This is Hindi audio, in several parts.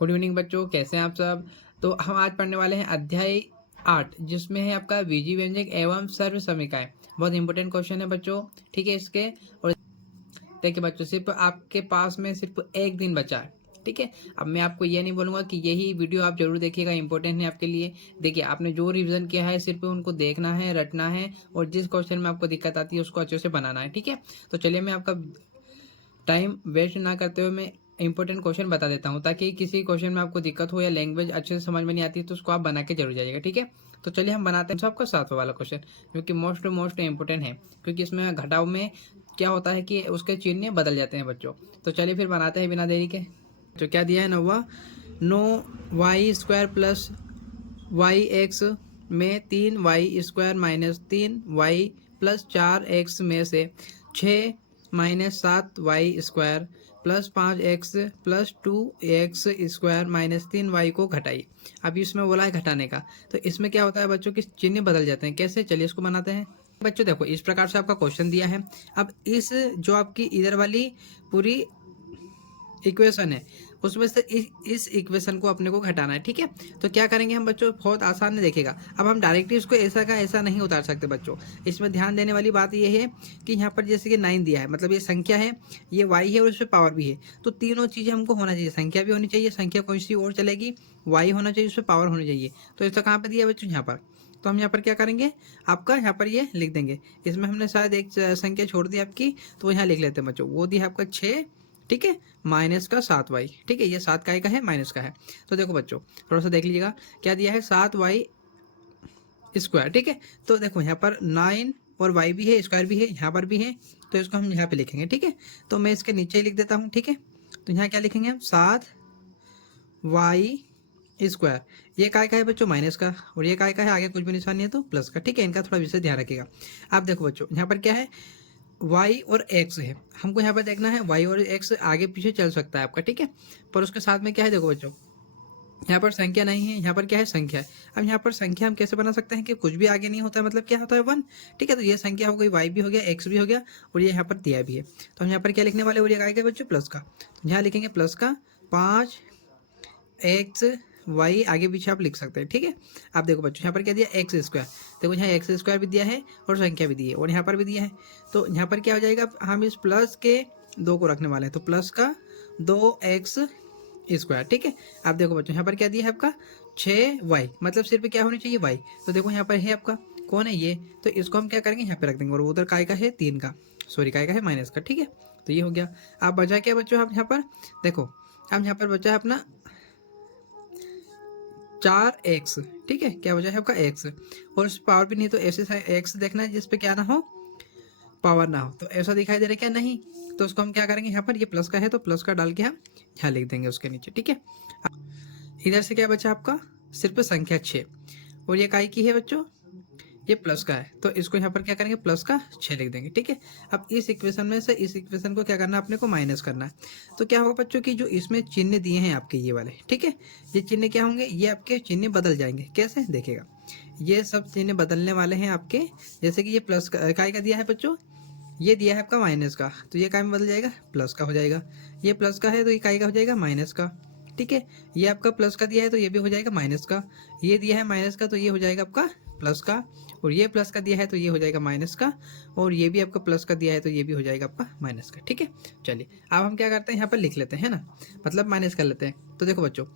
गुड इवनिंग बच्चों, कैसे हैं आप सब। तो हम आज पढ़ने वाले हैं अध्याय 8, जिसमें है आपका बीजी व्यंजक एवं सर्व समीकरण। बहुत इंपॉर्टेंट क्वेश्चन है बच्चों, ठीक है इसके। और देखिए बच्चों, सिर्फ आपके पास में सिर्फ एक दिन बचा है, ठीक है। अब मैं आपको ये नहीं बोलूंगा कि यही वीडियो आप जरूर देखिएगा, इंपॉर्टेंट है आपके लिए। देखिए, आपने जो रिवीजन किया है सिर्फ उनको देखना है, रटना है, और जिस क्वेश्चन में आपको दिक्कत आती है उसको अच्छे से बनाना है, ठीक है। तो चलिए, मैं आपका टाइम वेस्ट ना करते हुए मैं इंपॉर्टेंट क्वेश्चन बता देता हूँ, ताकि किसी क्वेश्चन में आपको दिक्कत हो या लैंग्वेज अच्छे से समझ में नहीं आती तो उसको आप बना के जरूर जाइएगा, ठीक है। तो चलिए हम बनाते हैं सबका 7वां वाला क्वेश्चन, जो कि मोस्ट इंपॉर्टेंट है, क्योंकि इसमें घटाव में क्या होता है कि उसके चिन्ह बदल जाते हैं बच्चों। तो चलिए फिर बनाते हैं बिना देरी के। तो क्या दिया है 9वां, 9y² प्लस वाई एक्स में 3y² minus 3y plus 4x में से 6 minus 7y² plus 5x plus 2x² minus 3y को घटाइए। अब इसमें बोला है घटाने का, तो इसमें क्या होता है बच्चों कि चिन्ह बदल जाते हैं। कैसे, चलिए इसको बनाते हैं। बच्चों देखो, इस प्रकार से आपका क्वेश्चन दिया है। अब इस जो आपकी इधर वाली पूरी इक्वेशन है, उसमें से इस इक्वेशन को अपने को घटाना है, ठीक है। तो क्या करेंगे हम बच्चों, बहुत आसान है, देखिएगा। अब हम डायरेक्टली इसको ऐसा का ऐसा नहीं उतार सकते बच्चों। इसमें ध्यान देने वाली बात यह है कि यहाँ पर जैसे कि 9 दिया है, मतलब ये संख्या है, ये वाई है और उस पर पावर भी है। तो तीनों चीज़ें हमको होना चाहिए, संख्या भी होनी चाहिए, संख्या कोई सी और चलेगी, वाई होना चाहिए, उस पर पावर होनी चाहिए। तो ऐसा कहाँ पर दिया है बच्चों, यहाँ पर। तो हम यहाँ पर क्या करेंगे, आपका यहाँ पर ये लिख देंगे। इसमें हमने शायद एक संख्या छोड़ दी आपकी, तो यहाँ लिख लेते हैं बच्चों। वो दिया आपका 6, ठीक है, माइनस का 7y, ठीक है। ये 7 का है, माइनस का है। तो देखो बच्चों, थोड़ा सा देख लीजिएगा, क्या दिया है 7y², ठीक है। तो देखो यहाँ पर 9 और y भी है, स्क्वायर भी है, यहाँ पर भी है, तो इसको हम यहाँ पे लिखेंगे, ठीक है। तो मैं इसके नीचे ही लिख देता हूँ, ठीक है। तो यहाँ क्या लिखेंगे हम, 7y²। ये काय का है बच्चों, माइनस का, और ये काय का है, आगे कुछ भी निशान नहीं है तो प्लस का, ठीक है। इनका थोड़ा विशेष ध्यान रखिएगा। अब देखो बच्चों, यहाँ पर क्या है, y और x है, हमको यहाँ पर देखना है। y और x आगे पीछे चल सकता है आपका, ठीक है। पर उसके साथ में क्या है, देखो बच्चों, यहाँ पर संख्या नहीं है, यहाँ पर क्या है, संख्या है। अब यहाँ पर संख्या हम कैसे बना सकते हैं कि कुछ भी आगे नहीं होता है, मतलब क्या होता है 1, ठीक है। तो ये संख्या हो गई, y भी हो गया, x भी हो गया, और ये यहाँ पर दिया भी है। तो हम यहाँ पर क्या लिखने वाले, और ये आएगा बच्चों प्लस का। तो यहाँ लिखेंगे प्लस का 5x y, आगे पीछे आप लिख सकते हैं, ठीक है। अब देखो बच्चों, यहाँ पर क्या दिया, x²। देखो यहाँ x² भी दिया है और संख्या भी दी है, और यहाँ पर भी दिया है। तो यहाँ पर क्या हो जाएगा, हम इस प्लस के 2 को रखने वाले हैं, तो प्लस का 2x², ठीक है। अब देखो बच्चों, यहाँ पर क्या दिया है आपका 6y, मतलब सिर्फ क्या होनी चाहिए y। तो देखो यहाँ पर है आपका, कौन है ये, तो इसको हम क्या करेंगे, यहाँ पे रख देंगे, और उधर काय का है 3 का, सॉरी काय का है माइनस का, ठीक है। तो ये हो गया। अब बचा क्या बच्चों, आप यहाँ पर देखो, अब यहाँ पर बचा है अपना 4x, ठीक है। क्या बचा है आपका x, और उस पावर भी नहीं, तो ऐसे x देखना है जिसपे क्या ना हो, पावर ना हो। तो ऐसा दिखाई दे रहा है क्या, नहीं। तो उसको हम क्या करेंगे, यहाँ पर ये प्लस का है तो प्लस का डाल के हम यहाँ लिख देंगे उसके नीचे, ठीक है। इधर से क्या बचा आपका, सिर्फ संख्या 6, और ये काय की है बच्चों, ये प्लस का है, तो इसको यहाँ पर क्या करेंगे, प्लस का 6 लिख देंगे, ठीक है। अब इस इक्वेशन में से इस इक्वेशन को क्या करना है, अपने को माइनस करना है। तो क्या होगा बच्चों की, जो इसमें चिन्ह दिए हैं आपके ये वाले, ठीक है, ये चिन्ह क्या होंगे, ये आपके चिन्ह बदल जाएंगे। कैसे, देखिएगा, ये सब चिन्ह बदलने वाले हैं आपके। जैसे कि ये प्लस का काय का दिया है बच्चों, ये दिया है आपका माइनस का, तो ये काय में बदल जाएगा, प्लस का हो जाएगा। ये प्लस का है तो ये काय का हो जाएगा, माइनस का, ठीक है। ये आपका प्लस का दिया है तो ये भी हो जाएगा माइनस का। ये दिया है माइनस का, तो ये हो जाएगा आपका प्लस का, और ये प्लस का दिया है तो ये हो जाएगा माइनस का, और ये भी आपका प्लस का दिया है तो ये भी हो जाएगा आपका माइनस का, ठीक है। चलिए अब हम क्या करते हैं, यहाँ पर लिख लेते हैं ना, मतलब माइनस कर लेते हैं। तो देखो बच्चों,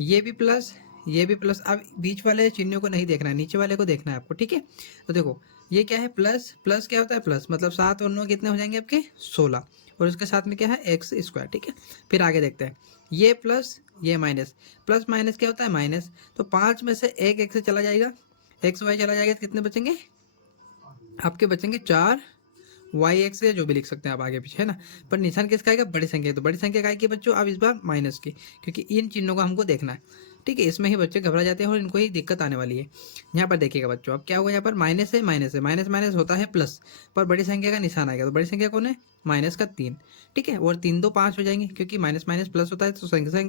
ये भी प्लस, ये भी प्लस। अब बीच वाले चिन्हों को नहीं देखना है, नीचे वाले को देखना है आपको, ठीक है। तो देखो ये क्या है, प्लस, प्लस क्या होता है, प्लस, मतलब 7 और 9 कितने हो जाएंगे आपके, 16, और उसके साथ में क्या है, x², ठीक है। फिर आगे देखते हैं, ये प्लस, ये माइनस, प्लस माइनस क्या होता है, माइनस। तो 5 में से एक x से चला जाएगा, xy चला जाएगा, तो कितने बचेंगे आपके, बचेंगे 4 yx, या जो भी लिख सकते हैं आप आगे पीछे, है ना। पर निशान किसका आएगा, बड़ी संख्या, तो बड़ी संख्या का आएगी बच्चों अब इस बार माइनस की, क्योंकि इन चिन्हों को हमको देखना है, ठीक है। इसमें ही बच्चे घबरा जाते हैं और इनको ही दिक्कत आने वाली है। यहाँ पर देखिएगा बच्चों, अब क्या होगा, यहाँ पर माइनस है, माइनस है, माइनस माइनस होता है प्लस, पर बड़ी संख्या का निशान आएगा, तो बड़ी संख्या कौन है, माइनस का 3, ठीक है। और 3 2 5 हो जाएंगे, क्योंकि माइनस माइनस प्लस होता है, तो संख्या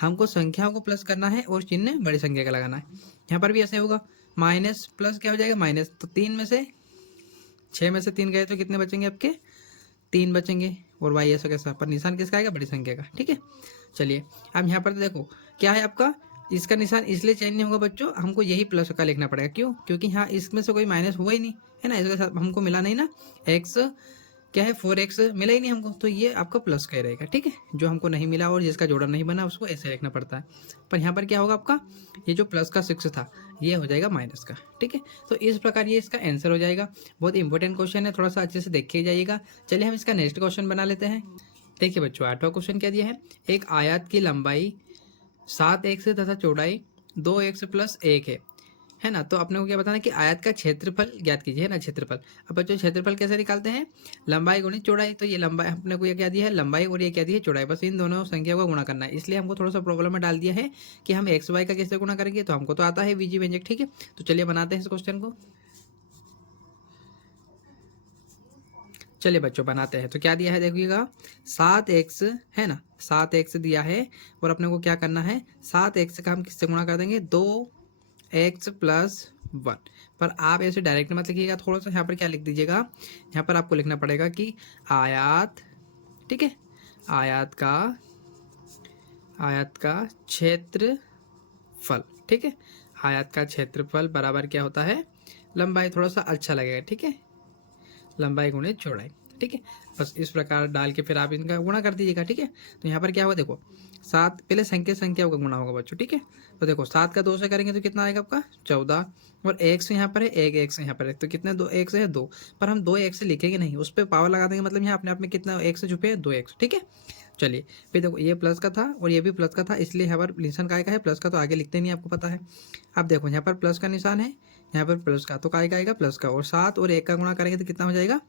हमको संख्याओं को प्लस करना है और चिन्ह बड़ी संख्या का लगाना है। यहाँ पर भी ऐसे होगा, माइनस प्लस क्या हो जाएगा, माइनस, तो 3 में से 6 में से 3 गए तो कितने बचेंगे आपके, 3 बचेंगे, और y ऐसा कैसा, पर निशान किसका आएगा, बड़ी संख्या का। ठीक है, चलिए अब यहाँ पर देखो क्या है आपका, इसका निशान इसलिए चेंज नहीं होगा बच्चों, हमको यही प्लस का लिखना पड़ेगा। क्यों, क्योंकि यहाँ इसमें से कोई माइनस हुआ ही नहीं है ना, इसके साथ हमको मिला नहीं ना, एक्स क्या है 4x मिला ही नहीं हमको, तो ये आपका प्लस का ही रहेगा। ठीक है, जो हमको नहीं मिला और जिसका जोड़ा नहीं बना उसको ऐसे लिखना पड़ता है। पर यहाँ पर क्या होगा आपका, ये जो प्लस का 6 था ये हो जाएगा माइनस का। ठीक है, तो इस प्रकार ये इसका आंसर हो जाएगा। बहुत इंपॉर्टेंट क्वेश्चन है, थोड़ा सा अच्छे से देखिए जाइएगा। चलिए हम इसका नेक्स्ट क्वेश्चन बना लेते हैं। देखिए बच्चों 8वां क्वेश्चन क्या दिया है, एक आयत की लंबाई 7x तथा चौड़ाई 2x + 1 है ना। तो अपने को क्या बताना कि आयत का क्षेत्रफल ज्ञात कीजिए, है ना, क्षेत्रफल। अब बच्चों क्षेत्रफल कैसे निकालते हैं, लंबाई गुणित चौड़ाई। तो ये लंबाई अपने को ये क्या दिया है, लंबाई, और ये क्या दिया है, चौड़ाई। बस इन दोनों संख्या को गुणा करना है। इसलिए हमको थोड़ा सा प्रॉब्लम में डाल दिया है कि हम एक्स वाई का कैसे गुणा करेंगे, तो हमको तो आता है बीजी व्यंजक। ठीक है, तो चलिए बनाते हैं इस क्वेश्चन को। चलिए बच्चों बनाते हैं। तो क्या दिया है देखिएगा, 7x है ना, 7x दिया है, और अपने को क्या करना है, 7x का हम किससे गुणा कर देंगे, 2x + 1। पर आप ऐसे डायरेक्ट मत लिखिएगा, थोड़ा सा यहाँ पर क्या लिख दीजिएगा, यहाँ पर आपको लिखना पड़ेगा कि आयत, ठीक है, आयत का क्षेत्रफल। ठीक है, आयत का क्षेत्रफल बराबर क्या होता है, लंबाई। थोड़ा सा अच्छा लगेगा। ठीक है, लंबाई गुणित चौड़ाई। ठीक है, बस इस प्रकार डाल के फिर आप इनका गुणा कर दीजिएगा। ठीक है, तो यहाँ पर क्या होगा देखो, 7 पहले संख्याओं का गुणा होगा बच्चों। ठीक है, तो देखो 7 का 2 से करेंगे तो कितना आएगा आपका 14, और एक से यहाँ पर है, एक से यहाँ पर है, तो कितने, 2 एक से है 2, पर हम 2 एक से लिखेंगे नहीं, उस पर पावर लगा देंगे, मतलब यहाँ अपने आप में कितना एक से छुपे हैं, 2x। ठीक है, चलिए फिर देखो ये प्लस का था और ये भी प्लस का था, इसलिए यहाँ पर निशान काय का है, प्लस का, तो आगे लिखते नहीं, आपको पता है। अब देखो यहाँ पर प्लस का निशान है, यहाँ पर प्लस का, तो काय का आएगा, प्लस का, और 7 और 1 का गुणा करेंगे तो कितना हो जाएगा,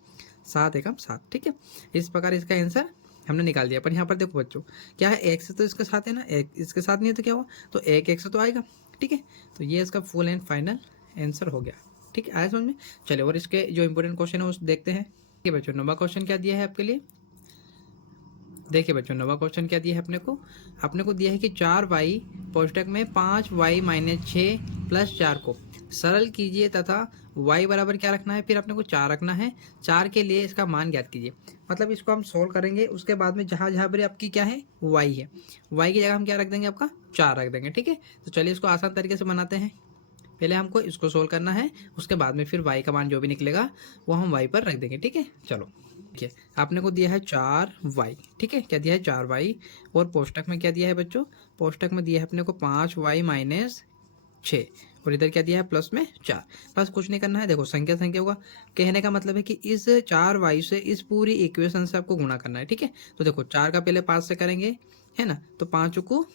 7 एकम 7। ठीक है, इस प्रकार इसका आंसर हमने निकाल दिया। पर यहाँ पर देखो बच्चों क्या है, एक से तो इसके साथ है ना, एक इसके साथ नहीं है तो क्या हुआ, तो एक से तो आएगा। ठीक है, तो ये इसका फुल एंड फाइनल आंसर हो गया। ठीक है, आया समझ में। चलिए और इसके जो इंपॉर्टेंट क्वेश्चन है उस देखते हैं। ठीक है बच्चों, 9वां क्वेश्चन क्या दिया है आपके लिए, देखिए बच्चों 9वां क्वेश्चन क्या दिया है अपने को दिया है कि 4y कोष्टक में 5y - 6 + 4 को सरल कीजिए तथा y बराबर क्या रखना है, फिर अपने को 4 रखना है। 4 के लिए इसका मान ज्ञात कीजिए। मतलब इसको हम सोल्व करेंगे, उसके बाद में जहाँ जहाँ पर आपकी क्या है, y है, y की जगह हम क्या रख देंगे, आपका 4 रख देंगे। ठीक है, तो चलिए इसको आसान तरीके से बनाते हैं। पहले हमको इसको सोल्व करना है, उसके बाद में फिर y का मान जो भी निकलेगा वो हम y पर रख देंगे। ठीक है, चलो ठीक है, आपने को दिया है 4y। ठीक है, क्या दिया है, 4y, और पोष्टक में क्या दिया है बच्चों, पोष्टक में दिया है अपने को 5y - 6, और इधर क्या दिया है, प्लस में 4। बस कुछ नहीं करना है, देखो संख्या होगा, कहने का मतलब है कि इस 4y से इस पूरी इक्वेशन से आपको गुणा करना है। ठीक है, तो देखो 4 का पहले 5 से करेंगे, है ना, तो 5 को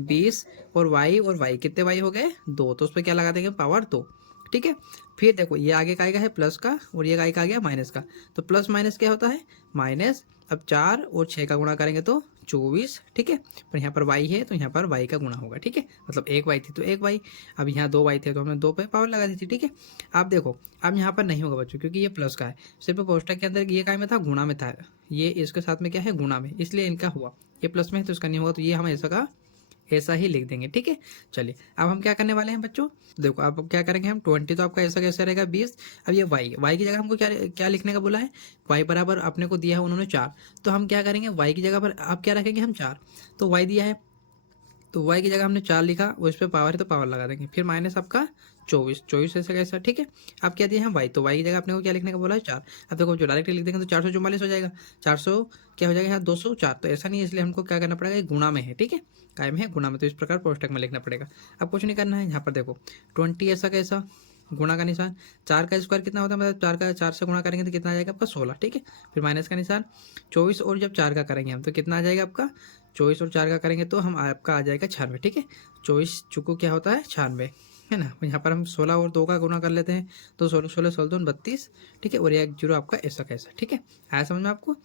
20, और y कितने y हो गए, 2, तो उस पर क्या लगा देंगे, पावर 2। ठीक है, फिर देखो ये आगे का आएगा है प्लस का, और ये आगे का आ गया माइनस का, तो प्लस माइनस क्या होता है, माइनस। अब 4 और 6 का गुणा करेंगे तो 24। ठीक है, पर यहाँ पर y है तो यहाँ पर y का गुणा होगा। ठीक है, मतलब एक y थी तो एक y, अब यहाँ 2 y थे तो हमने 2 पे पावर लगा दी थी। ठीक है, आप देखो अब यहाँ पर नहीं होगा बच्चों, क्योंकि ये प्लस का है, सिर्फ कोष्टक के अंदर ये काय में था, गुणा में था, ये इसके साथ में क्या है, गुणा में, इसलिए इनका हुआ, ये प्लस में है तो इसका नहीं होगा, तो ये हम ऐसा का ऐसा ही लिख देंगे। ठीक है, चलिए अब हम क्या करने वाले हैं बच्चों, देखो अब क्या करेंगे हम, 20 तो आपका ऐसा कैसे रहेगा 20। अब ये y की जगह हमको क्या क्या लिखने का बोला है, y बराबर अपने को दिया है उन्होंने 4, तो हम क्या करेंगे, y की जगह पर आप क्या रखेंगे, हम 4, तो y दिया है तो y की जगह हमने 4 लिखा, और इस पर पावर है तो पावर लगा देंगे, फिर माइनस आपका 24 ऐसा कैसा। ठीक है, अब क्या दिया है y, तो y की जगह अपने को क्या लिखने का बोला है, 4। अब देखो जो डायरेक्ट लिख देंगे तो 444 हो जाएगा, 400 क्या हो जाएगा यहाँ 204, तो ऐसा नहीं है, इसलिए हमको क्या करना पड़ेगा, गुणा में है। ठीक है, काय में है, गुणा में, तो इस प्रकार कोष्टक में लिखना पड़ेगा। अब कुछ नहीं करना है, यहाँ पर देखो 20 ऐसा कैसा, गुणा का निशान, 4 का स्क्वायर कितना होता है, मतलब 4 का 4 से गुणा करेंगे तो कितना आ जाएगा आपका 16। ठीक है, फिर माइनस का निशान 24, और जब 4 का करेंगे हम तो कितना आ जाएगा आपका 24, और 4 का करेंगे तो हम आपका आ जाएगा 96। ठीक है, 24 चुको क्या होता है 96, है ना, यहाँ पर हम 16 और 2 का गुणा कर लेते हैं, तो 16 16 16 32। ठीक है, और एक जीरो आपका ऐसा कैसा। ठीक है, आया समझ में आपको।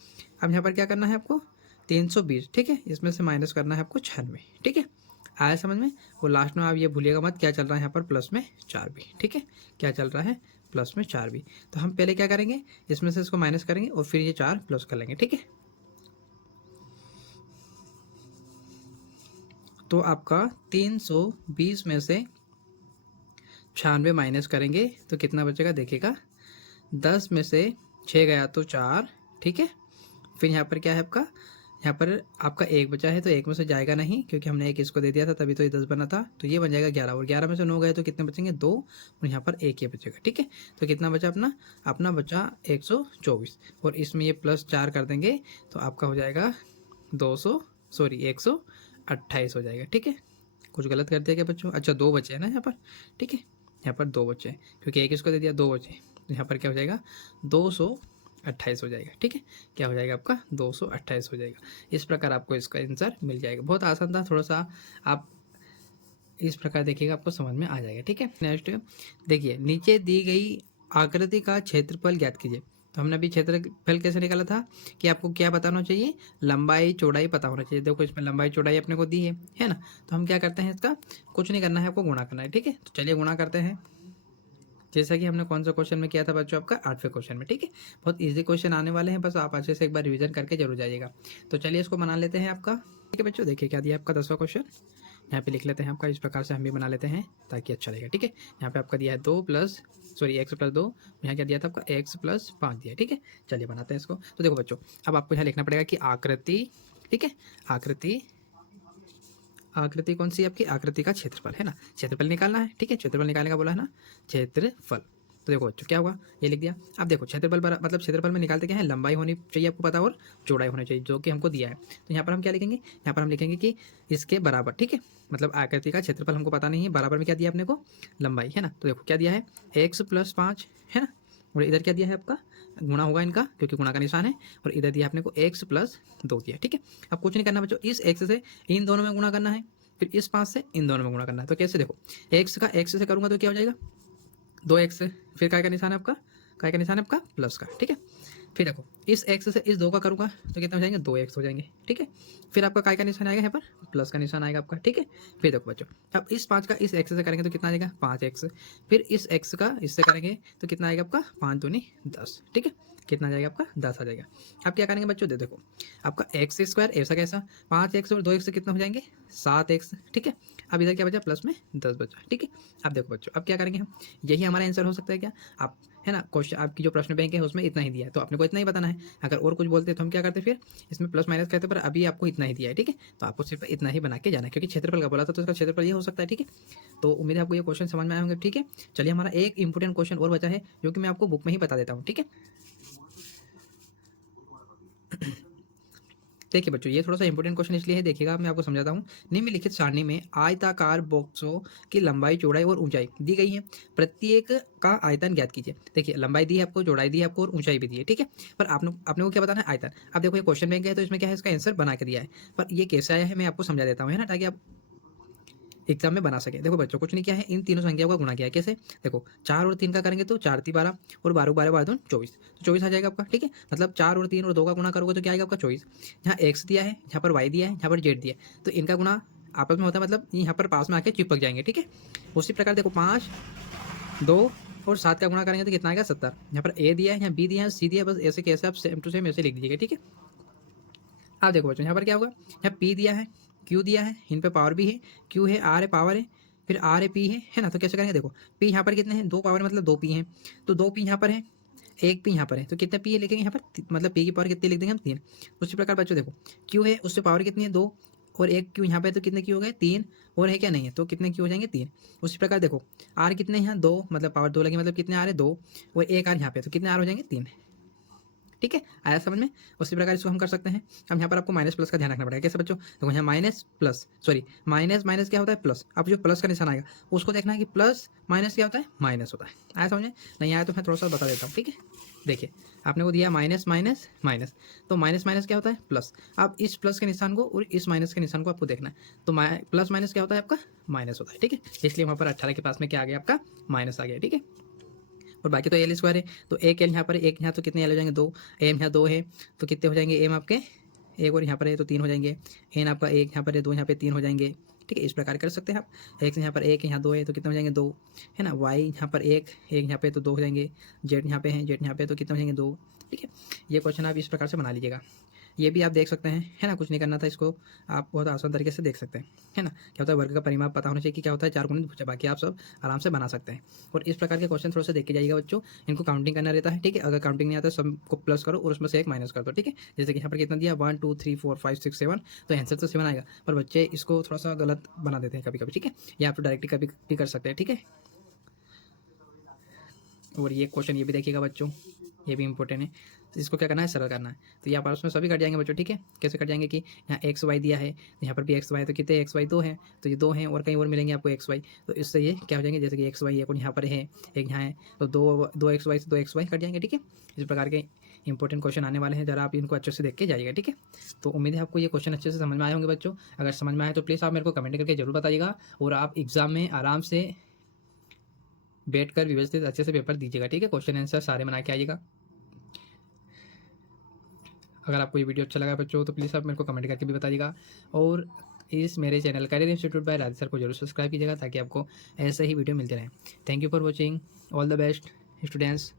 अब यहाँ पर क्या करना है आपको, 320। ठीक है, इसमें से माइनस करना है आपको 96। ठीक है, आया समझ में। और लास्ट में आप ये भूलिएगा मत, क्या चल रहा है यहाँ पर, प्लस में 4 भी। ठीक है, क्या चल रहा है, प्लस में 4 भी। तो हम पहले क्या करेंगे, इसमें से इसको माइनस करेंगे और फिर ये 4 प्लस कर लेंगे। ठीक है, तो आपका 320 में से 96 माइनस करेंगे तो कितना बचेगा, देखिएगा 10 में से 6 गया तो 4। ठीक है, फिर यहाँ पर क्या है आपका, यहाँ पर आपका एक बचा है तो एक में से जाएगा नहीं, क्योंकि हमने एक इसको दे दिया था तभी तो ये 10 बना था, तो ये बन जाएगा 11, और 11 में से 9 गए तो कितने बचेंगे 2, और यहाँ पर एक ये बचेगा। ठीक है, तो कितना बचा अपना, अपना बचा 124, और इसमें ये प्लस 4 कर देंगे तो आपका हो जाएगा 128 हो जाएगा। ठीक है, कुछ गलत कर दिया क्या बच्चों? अच्छा 2 बचे हैं ना यहाँ पर। ठीक है, यहाँ पर 2 बचे हैं, क्योंकि एक इसको दे दिया, 2 बचे, तो यहाँ पर क्या हो जाएगा 228 हो जाएगा। ठीक है, क्या हो जाएगा आपका 228 हो जाएगा। इस प्रकार आपको इसका आंसर मिल जाएगा। बहुत आसान था, थोड़ा सा आप इस प्रकार देखिएगा आपको समझ में आ जाएगा। ठीक है, नेक्स्ट देखिए, नीचे दी गई आकृति का क्षेत्रफल ज्ञात कीजिए। तो हमने अभी क्षेत्रफल कैसे निकाला था कि आपको क्या पता होना चाहिए, लंबाई चौड़ाई पता होना चाहिए। देखो इसमें लंबाई चौड़ाई अपने को दी है ना, तो हम क्या करते हैं, इसका कुछ नहीं करना है, आपको गुणा करना है। ठीक है, तो चलिए गुणा करते हैं, जैसा कि हमने कौन सा क्वेश्चन में किया था बच्चों, आपका 8वें क्वेश्चन में। ठीक है, बहुत इजी क्वेश्चन आने वाले हैं, बस आप अच्छे से एक बार रिवीजन करके जरूर जाइएगा। तो चलिए इसको बना लेते हैं आपका। ठीक है बच्चों, देखिए क्या दिया आपका 10वां क्वेश्चन, यहाँ पे लिख लेते हैं आपका, इस प्रकार से हम भी बना लेते हैं ताकि अच्छा लगेगा। ठीक है, यहाँ पे आपका दिया है 2 x+2, यहाँ क्या दिया था आपका x+5 दिया है। ठीक है, चलिए बनाते हैं इसको। तो देखो बच्चों, अब आपको यहाँ लिखना पड़ेगा कि आकृति, ठीक है, आकृति कौन सी आपकी, आकृति का क्षेत्रफल है ना, क्षेत्रफल निकालना है। ठीक है, क्षेत्रफल निकालने का बोला है ना, क्षेत्रफल। तो देखो बच्चों क्या हुआ, ये लिख दिया। अब देखो क्षेत्रफल मतलब क्षेत्रफल में निकालते क्या है, लंबाई होनी चाहिए आपको पता, और चौड़ाई होनी चाहिए, जो कि हमको दिया है। तो यहाँ पर हम क्या लिखेंगे, यहाँ पर हम लिखेंगे कि इसके बराबर। ठीक है, मतलब आकृति का क्षेत्रफल हमको पता नहीं है, बराबर में क्या दिया अपने को, लंबाई है ना। तो देखो क्या दिया है, x+5 है ना, और इधर क्या दिया है आपका, गुणा होगा इनका, क्योंकि गुणा का निशान है, और इधर दिया अपने को x+2 दिया। ठीक है, अब कुछ नहीं करना बच्चों, इस x से इन दोनों में गुणा करना है, फिर इस 5 से इन दोनों में गुणा करना है। तो कैसे, देखो x का x से करूंगा तो क्या हो जाएगा 2x, फिर काय का निशान है आपका, काय का निशान है आपका प्लस का। ठीक है, फिर देखो इस x से इस 2 का करूंगा तो कितना हो जाएंगे 2x हो जाएंगे। ठीक है, फिर आपका काय का निशान आएगा यहाँ पर, प्लस का निशान आएगा आपका। ठीक है, फिर देखो बच्चों, अब इस 5 का इस x से करेंगे तो कितना आ जाएगा 5x, फिर इस x का इससे करेंगे तो कितना आएगा आपका 5 दूनी 10। ठीक है, कितना आ जाएगा आपका 10 आ जाएगा। अब क्या करेंगे बच्चों, देखो आपका x² ऐसा कैसा, 5x और 2x से कितना हो जाएंगे 7x। ठीक है, अब इधर क्या बचा, प्लस में 10 बचा। ठीक है, अब देखो बच्चों, अब क्या करेंगे हम, यही हमारा आंसर हो सकता है क्या, आप है ना, क्वेश्चन आपकी जो प्रश्न बैंक है उसमें इतना ही दिया है, तो अपने को इतना ही बताना है। अगर और कुछ बोलते तो हम क्या करते, फिर इसमें प्लस माइनस करते, पर अभी आपको इतना ही दिया है। ठीक है, तो आपको सिर्फ इतना ही बना के जाना है, क्योंकि क्षेत्रफल का बोला था तो इसका क्षेत्रफल ये हो सकता है। ठीक है, तो उम्मीद है आपको ये क्वेश्चन समझ में आए होंगे। ठीक है, चलिए हमारा एक इंपॉर्टेंट क्वेश्चन और बचा है, जो कि मैं आपको बुक में ही बता देता हूँ। ठीक है, देखिए बच्चों, ये थोड़ा सा इंपॉर्टेंट क्वेश्चन इसलिए है, देखिएगा मैं आपको समझाता हूँ। निम्नलिखित सारणी में आयताकार बॉक्सों की लंबाई चौड़ाई और ऊंचाई दी गई है, प्रत्येक का आयतन ज्ञात कीजिए। देखिए लंबाई दी है आपको, चौड़ाई दी है आपको, और ऊंचाई भी दी है। ठीक है, पर आपने को क्या बताना है, आयतन। अब देखो ये क्वेश्चन बैंक है, तो इसमें क्या है, इसका आंसर बना के दिया है, पर ये कैसे आया है मैं आपको समझा देता हूँ, है ना, ताकि आप एग्जाम में बना सके। देखो बच्चों, कुछ नहीं किया है, इन तीनों संख्याओं का गुणा किया है। कैसे, देखो 4 और 3 का करेंगे तो 4 3 12, और 12 12 12 24, तो 24 आ जाएगा आपका। ठीक है, मतलब 4 और 3 और 2 का गुणा करोगे तो क्या आएगा आपका 24। यहाँ x दिया है, यहाँ पर y दिया है, यहाँ पर z दिया है, तो इनका गुणा आपस में होता है, मतलब यहाँ पर पास में आके चिपक जाएंगे। ठीक है, उसी प्रकार देखो 5 2 और 7 का गुणा करेंगे तो कितना आएगा 70। यहाँ पर a दिया है, यहाँ b दिया है, c दिया है, बस ऐसे कैसे आप सेम टू सेम ऐसे लिख दीजिएगा। ठीक है, आप देखो बच्चों, यहाँ पर क्या होगा, यहाँ p दिया है, q दिया है, इन पे पावर भी है, q है, r है, पावर है, फिर r है, p है ना। तो कैसे करेंगे, देखो p यहाँ पर कितने हैं, 2 पावर मतलब 2 p हैं, तो 2 p यहाँ पर है, 1 p यहाँ पर है, तो कितने p लिखेंगे यहाँ पर, मतलब p की पावर कितनी लिख देंगे हम 3। उसी प्रकार बच्चों देखो q है, उससे पावर कितनी है 2, और 1 q यहाँ पे, तो कितने q हो गए 3, और है क्या नहीं है, तो कितने q हो जाएंगे 3। उसी प्रकार देखो r कितने यहाँ 2, मतलब पावर 2 लगे, मतलब कितने r है 2, और 1 r यहाँ पे, तो कितने r हो जाएंगे 3। ठीक है, आया समझ में। उसी प्रकार इसको हम कर सकते हैं। अब यहाँ पर आपको माइनस प्लस का ध्यान रखना पड़ेगा। कैसे बच्चों, देखो यहाँ minus plus, sorry minus minus क्या होता है प्लस, अब जो प्लस का निशान आएगा उसको देखना है कि प्लस माइनस क्या होता है, माइनस होता है। आया समझ में, नहीं आया तो मैं थोड़ा सा बता देता हूँ। ठीक है, देखिए आपने को दिया माइनस माइनस माइनस, तो माइनस माइनस क्या होता है प्लस। अब इस प्लस के निशान को और इस माइनस के निशान को आपको देखना है, तो प्लस माइनस क्या होता है आपका, माइनस होता है। ठीक है, इसलिए वहाँ पर 18 के पास में क्या आ गया आपका, माइनस आ गया। ठीक है, और बाकी तो एल स्क्वायर है, तो एक एल यहाँ पर है, एक यहाँ, तो कितने एल हो जाएंगे 2, एम यहाँ 2 है, तो कितने हो जाएंगे एम आपके, एक और यहाँ पर है तो 3 हो जाएंगे, एन आपका 1 यहाँ पर है, 2 यहाँ पे 3 हो जाएंगे। ठीक है, इस प्रकार कर सकते हैं आप। एक्स यहाँ पर 1 यहाँ 2 है तो कितने हो जाएंगे 2, है ना। वाई यहाँ पर 1 यहाँ पे तो 2 हो जाएंगे, जेड यहाँ पे है, जेड यहाँ पे तो कितने हो जाएंगे 2। ठीक है, ये क्वेश्चन आप इस प्रकार से बना लीजिएगा। ये भी आप देख सकते हैं, है ना, कुछ नहीं करना था इसको, आप बहुत आसान तरीके से देख सकते हैं, है ना। क्या होता है वर्ग का परिमाप पता होना चाहिए कि क्या होता है 4 गुणित भुजा, बाकी आप सब आराम से बना सकते हैं। और इस प्रकार के क्वेश्चन थोड़ा सा देख के जाइएगा बच्चों, इनको काउंटिंग करना रहता है, ठीक है। अगर काउंटिंग नहीं आता सबको प्लस करो और उसमें से एक माइनस कर दो, ठीक है। जैसे कि यहाँ पर कितना दिया 1 2 3 4 5 6 7, तो आंसर तो 7 आएगा, पर बच्चे इसको थोड़ा सा गलत बना देते हैं कभी कभी, ठीक है। या आप तो डायरेक्टली कभी भी कर सकते हैं, ठीक है। और ये क्वेश्चन ये भी देखिएगा बच्चों, ये भी इंपॉर्टेंट है। तो इसको क्या करना है, सरल करना है। तो यहाँ पर उसमें सभी कट जाएंगे बच्चों, ठीक है। कैसे कट जाएंगे कि यहाँ एक्स वाई दिया है, यहाँ पर भी एक्स वाई, तो कितने एक्स वाई 2 हैं, तो ये 2 हैं और कहीं और मिलेंगे आपको एक्स वाई, तो इससे ये क्या हो जाएंगे, जैसे कि एक्स वाई एक यहाँ पर है, एक यहाँ है, तो दो एक्स वाई से 2 एक्स वाई कट जाएंगे, ठीक है। इस प्रकार के इंपॉर्टेंट क्वेश्चन आने वाले हैं, जरा आप इनको अच्छे से देख के जाइएगा, ठीक है। तो उम्मीद है आपको ये क्वेश्चन अच्छे से समझ में आए होंगे बच्चों। अगर समझ में आए तो प्लीज़ आप मेरे को कमेंट करके जरूर बताइएगा, और आप एग्जाम में आराम से बैठकर व्यवस्थित अच्छे से पेपर दीजिएगा, ठीक है। क्वेश्चन आंसर सारे बना के आइएगा। अगर आपको ये वीडियो अच्छा लगा बच्चों तो प्लीज़ आप मेरे को कमेंट करके भी बताइएगा, और इस मेरे चैनल करियर इंस्टीट्यूट बाय राज सर को जरूर सब्सक्राइब कीजिएगा, ताकि आपको ऐसे ही वीडियो मिलते रहें। Thank you for watching, all the best students.